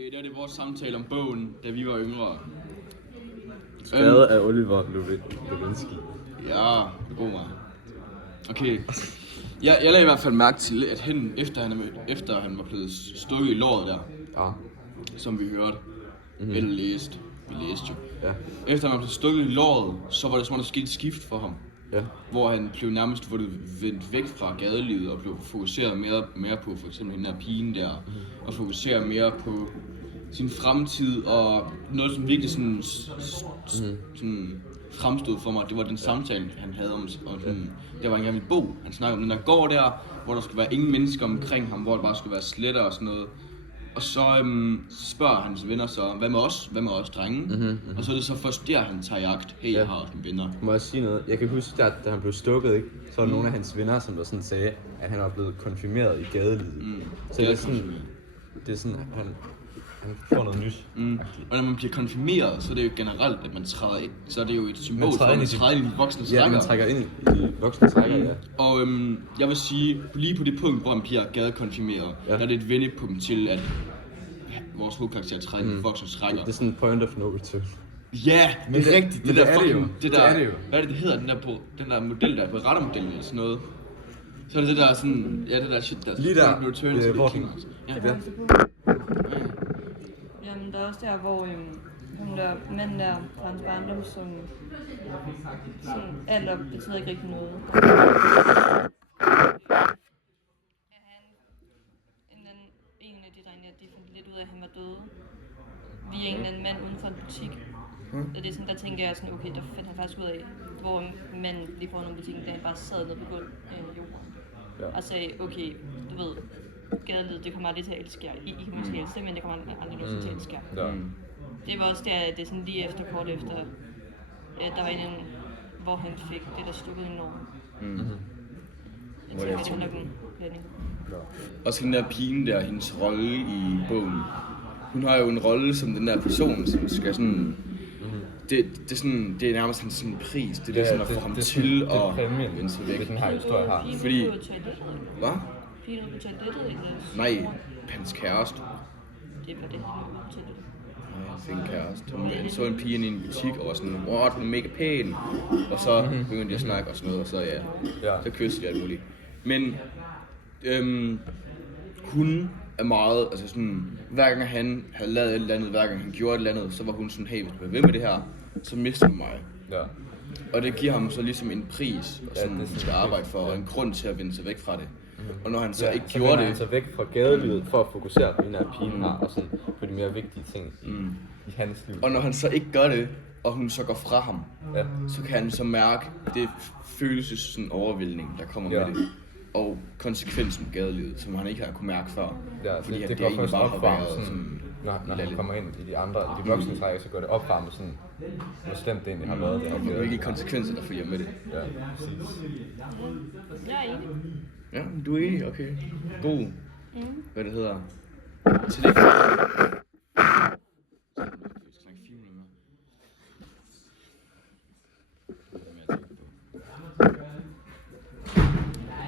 Okay, det er det vores samtale om bogen, da vi var yngre. Skrevet af Oliver Lewinsky. Ja, god mig. Okay. Jeg lagde i hvert fald mærke til, at efter han var blevet stukket i låret der, Ja. som vi hørte, eller læste. Vi læste jo. Ja. Efter han var blevet stukket i låret, så var det som om der skete et skift for ham. Ja. Hvor han blev nærmest vendt væk fra gadelivet og blev fokuseret mere på for eksempel den her pigen der, og fokuseret mere på sin fremtid, og noget som virkelig sådan fremstod for mig, det var den samtale han havde om sådan, der var engang en bog, han snakkede om den der gård der, hvor der skulle være ingen mennesker omkring ham, hvor der bare skulle være sletter og sådan noget. Og så spørger hans venner så, hvad med os drenge? Og så er det så først der, han tager jagt. Hey, jeg har også mine venner. Må jeg sige noget? Jeg kan huske, da han blev stukket, ikke? Så var der nogle af hans venner, som der sådan sagde, at han var blevet konfirmeret i gadelivet. Så det er sådan, han får noget nyt. Og når man bliver konfirmeret, så er det jo generelt, at man træder ind. Så er det jo et symbol for, at man træder ind i de voksne rækker. Ja, man trækker ind i de voksne rækker, ja. Og jeg vil sige, lige på det punkt, hvor han bliver gadekonfirmeret, der er det et vendepunkt til, at vores hovedkarakter træder ind i de voksne rækker. Det er sådan en point of no return. Ja, det er rigtigt. Det er det jo. Det hvad er det hedder, den der model der, rettermodellen eller sådan noget. Så er det der sådan, ja, det der shit der. Lige der, hvor den... Ja. Jamen, der er også der, hvor den der mand der fra hans barndom, som sådan alder betyder ikke rigtig noget. En af de drenge, de fandt lidt ud af, at han var død via en eller anden mand uden for en butik. Og det er sådan, der tænker jeg sådan, okay, der fandt han faktisk ud af, hvor manden lige foran butikken, da han bare sad nede på gulvet jorden. Og sagde, okay, du ved, gadelivet, det kommer aldrig til at elske jer. I kan måske elske det, men det kommer aldrig nogensinde til at elske jer. Det var også der, det er sådan lige efter, kort efter, der var en, hvor han fik det der stukket i Norge. Jeg tænker, det var nok en blanding. Og så den der pigen der, hendes rolle i bogen. Hun har jo en rolle som den der person, som skal sådan... Det er nærmest hans sådan pris. Det er sådan at få ham til at vende sig væk. Det er den her historie her. Fordi... Hvad? Pigen ude på toilettet, eller? Nej, hans kæreste. Det var det, han var på toilettet. Ja, sin kæreste. Hun så en pige i en butik og var sådan, what, hun er mega pæn. Og så begyndte de at snakke og sådan noget, og så så kyssede de alt muligt. Men hun er meget, altså sådan, hver gang han havde lavet et eller andet, hver gang han gjorde et eller andet, så var hun sådan, hey, hvis du bliver ved med det her, så mister du mig. Ja. Og det giver ham så ligesom en pris, og sådan, han skal arbejde for, og en grund til at vende sig væk fra det. Og når han så ikke gjorde det... han så væk fra gadelivet for at fokusere på den her pigen her, og sådan på de mere vigtige ting i hans liv. Og når han så ikke gør det, og hun så går fra ham, så kan han så mærke det følelses sådan overvældning, der kommer med det. Og konsekvensen af gadelivet, som han ikke har kunne mærke før. Ja, fordi det går først op for ham, sådan, når han kommer ind i de andre, i de voksne trækker, så går det op for ham sådan, hvor slemt det egentlig har været. Og hvilke konsekvenser, der følger med det. Ja, præcis. Jeg er enig. Ja, du er enig, okay. God. Hvad det hedder. Til det.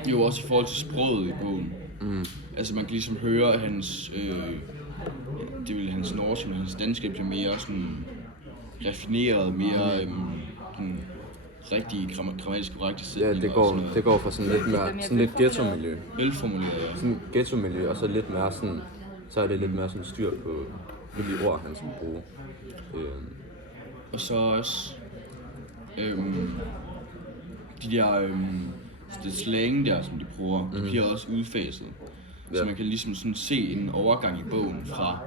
Det er jo også i forhold til sproget i bogen. Altså man kan ligesom høre, at hans, det vil hans norske, men hans danske bliver mere sådan raffineret, mere sådan rigtig grammatisk korrekte sætninger. Ja, det går fra sådan lidt mere, sådan lidt ghetto-miljø. Velformuleret, ja. Sådan ghetto-miljø, og så lidt mere sådan, så er det lidt mere sådan styr på de ord, han skal bruge. Og så også de der det slang der, som de bruger, det bliver også udfaset. Så man kan ligesom sådan se en overgang i bogen fra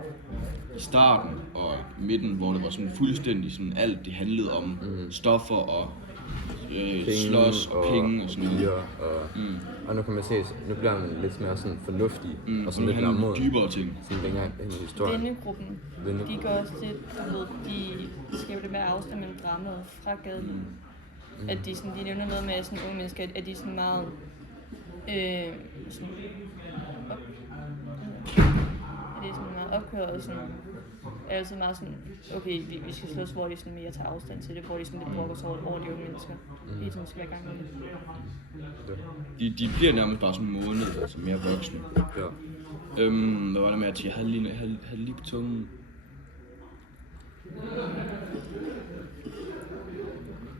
starten og midten, hvor det var sådan fuldstændig sådan alt det handlede om stoffer og slås og penge og sådan noget. Og nu kan man se, nu bliver man lidt mere sådan fornuftig og sådan lidt mere mod dybere ting. Sådan længere ind i historien. Vennegruppen, de går også til, de skaber det med afstand mellem dramaet fra gaden. At de nævner noget med sådan unge mennesker, at de er sådan meget opkøret og sådan er altid meget sådan, okay, vi skal slås, hvor de sådan mere tager afstand til det, hvor de sådan lidt brokker sig over de unge mennesker. Hele tiden skal være i gang med det. De bliver nærmest bare sådan måned, altså mere voksne. Ja. Hvad var det med, at jeg havde lige på tungen?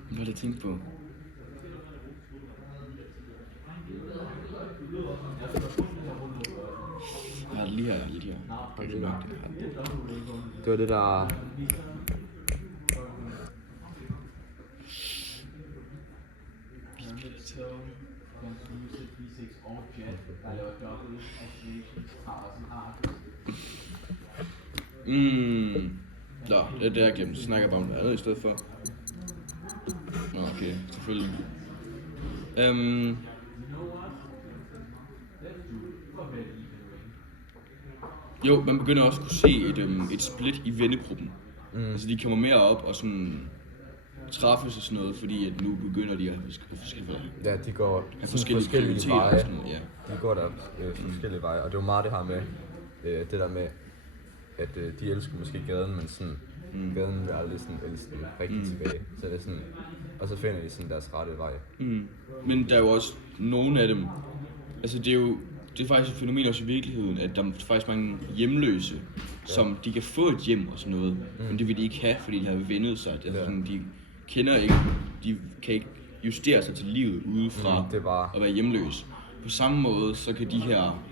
Hvad var det, jeg tænkte på? Jeg har det lige her. Det var det der... Nå, det er det, jeg glemte. Så snakker jeg bare om noget andet i stedet for. Nå, okay, selvfølgelig. Jo, man begynder også at kunne se et split i vennegruppen. Altså, de kommer mere op og sådan træffes og sådan noget, fordi at nu begynder de at have forskellige. Ja, de går forskellige veje. sådan noget, ja. De går der forskellige veje, og det var meget det her med, det der med, at de elsker måske gaden, men sådan, gaden vil aldrig sådan elske den rigtig tilbage. Så det er sådan, og så finder de sådan deres rette vej. Men der er jo også nogle af dem, altså det er faktisk et fænomen også i virkeligheden, at der er faktisk mange hjemløse, som de kan få et hjem og sådan noget, men det vil de ikke have, fordi de har vendet sig. Altså sådan, de kender ikke, de kan ikke justere sig til livet udefra at være hjemløs. På samme måde, så kan de her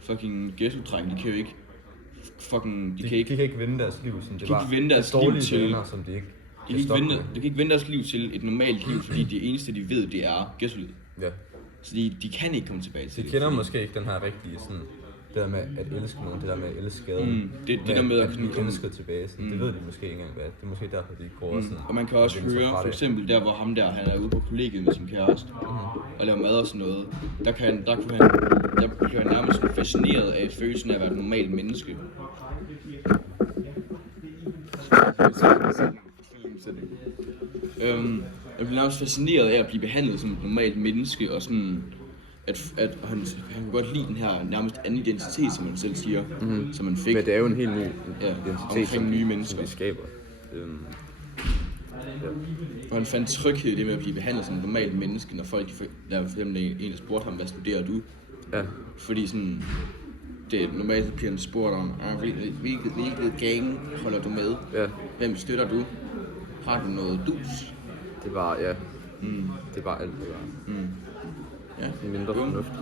fucking ghetto-drenge, de kan jo ikke fucking... De kan ikke vende deres liv, som det var. De kan ikke vende deres liv til... Venner, som de ikke kan ikke vende deres liv til et normalt liv, fordi det eneste, de ved, det er ghetto-livet. Ja. Så de kan ikke komme tilbage til det. De kender måske ikke den her rigtige sådan... Det der med at elske nogen, det der med at elske gaden. Det der med at blive elsket tilbage, sådan, det ved de måske ikke engang hvad. Det er måske derfor, de ikke prøver sådan... Og man kan også høre, for eksempel der, hvor ham der, han er ude på kollegiet med sin kæreste, og laver mad og sådan noget. Der blev han nærmest fascineret af følelsen af at være et normalt menneske. Jeg blev nærmest fascineret af at blive behandlet som et normalt menneske, og sådan... At han kunne godt lide den her nærmest anden identitet, som man selv siger, som man fik. Men det er jo en helt ny identitet, omkring nye mennesker. Som vi skaber. Og han fandt tryghed i det med at blive behandlet som et normalt menneske, når folk, der for eksempel en, der spurgte ham, hvad studerer du? Ja. Fordi sådan, det er normalt, at pigerne spurgte om, hvilket gang holder du med? Ja. Hvem støtter du? Har du noget dus? Det var, ja. Det var alt, det var. Ja. Mindre fornuftigt.